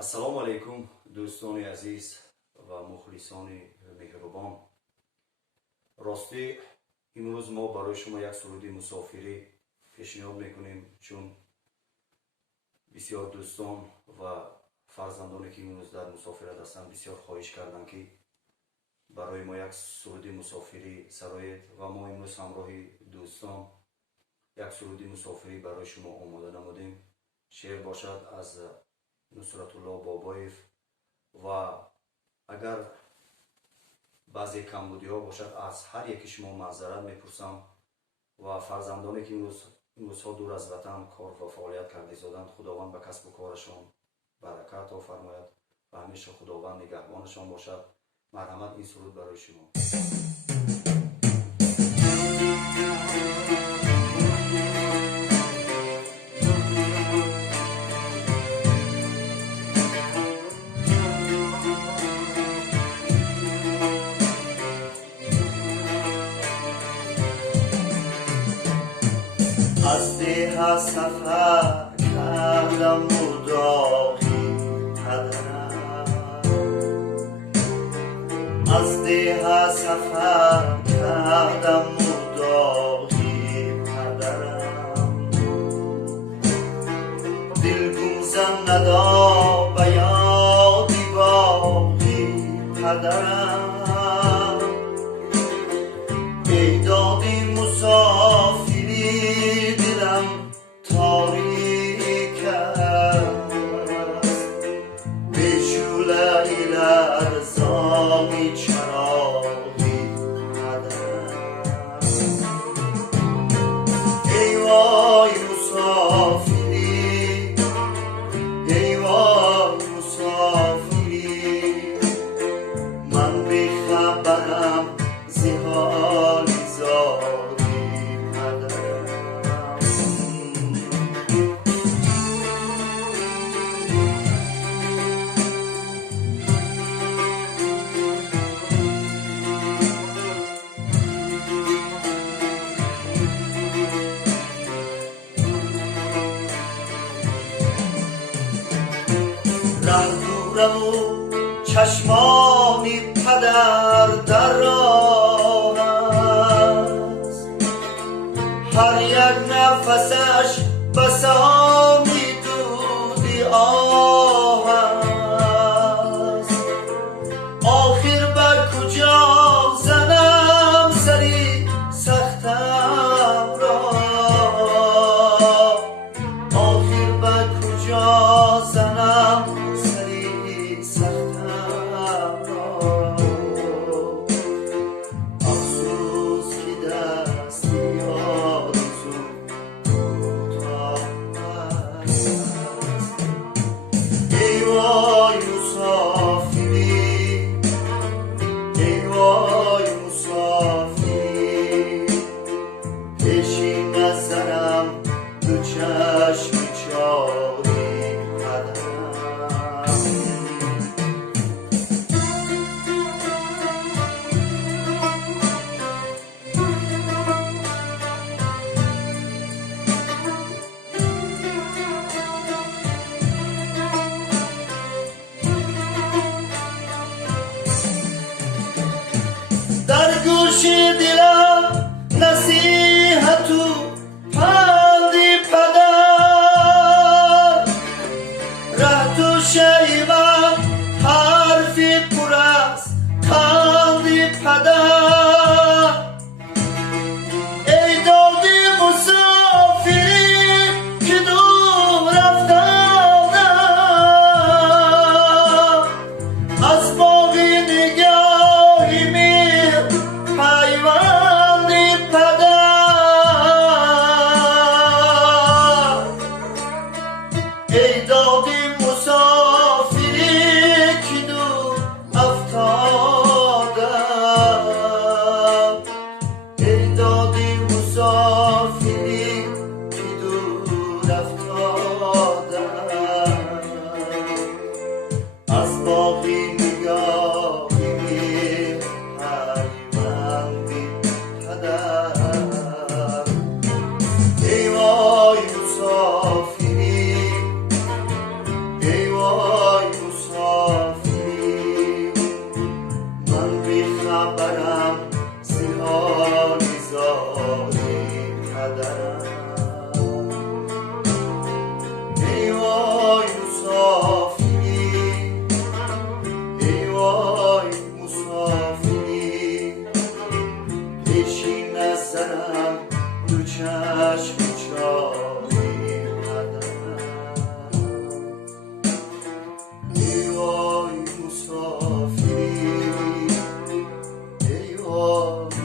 ассалому алайкум дӯстони азиз ва мухлисони меҳрубон. ростӣ имрӯз мо барои шумо як суруди мусофирӣ пешниҳод мекунем, чун бисёр дӯстон ва фарзандоне ки имрӯз дар мусофират ҳастанд бисёр хоҳиш карданд ки барои мо як суруди мусофирӣ сароед ва мо имрӯз ҳамроҳи дӯстон як суруди мусофирӣ барои шумо омода намудем. шеър бошад аз Нусратуллоҳ Бобоев ва агар баъзе камбудиҳо бошад аз ҳар яки шумо маъзарат мепурсам ва фарзандоне ки имрӯзҳо дур аз ватан кор ва фаъолият карда изоданд, худованд ба касбу корашон баракат офармояд ва ҳамеша худованд нигаҳбонашон бошад. марҳамат, ин суруд барои шумо. از ده سفر کردم مداخی پدرم، از ده سفر کردم مداخی پدرم، دلگوزم ندا به یادی باقی پدرم، بیدادی مسافری دلم تاریک است، به شعله لرزانی چراغی پدرم. ای وای مسافری، ای وای مسافری، من بی‌خبرم ز حال زاری پدرم. ره دورم و چشمانی پدر در راه است، هر یک نفسش بسامی دودی آه است. آخر بر کجا زنم سری سختم را، آخر بر کجا زنم سری سختم را. افسوس که دستی آرزو کوتاه است. ای وای مسافری، ای وای مسافری، پیشین نظرم دو چشم چاری پدرم. در گوش دلم نصیحت و پندی پدر، ره تو شیوم حرفی پر از خندی پدر. ای دادی مسافری که دور افتادم، از باقی نگاهی میر پیوندی پدر. ای دادی مسافری که دور افتادم، ای دادی مسافری که دور افتادم، از باقی نگاهی پیوندی پدر. ای وای مسافری، ای وای عشق چایی ای وای مسافری ای وای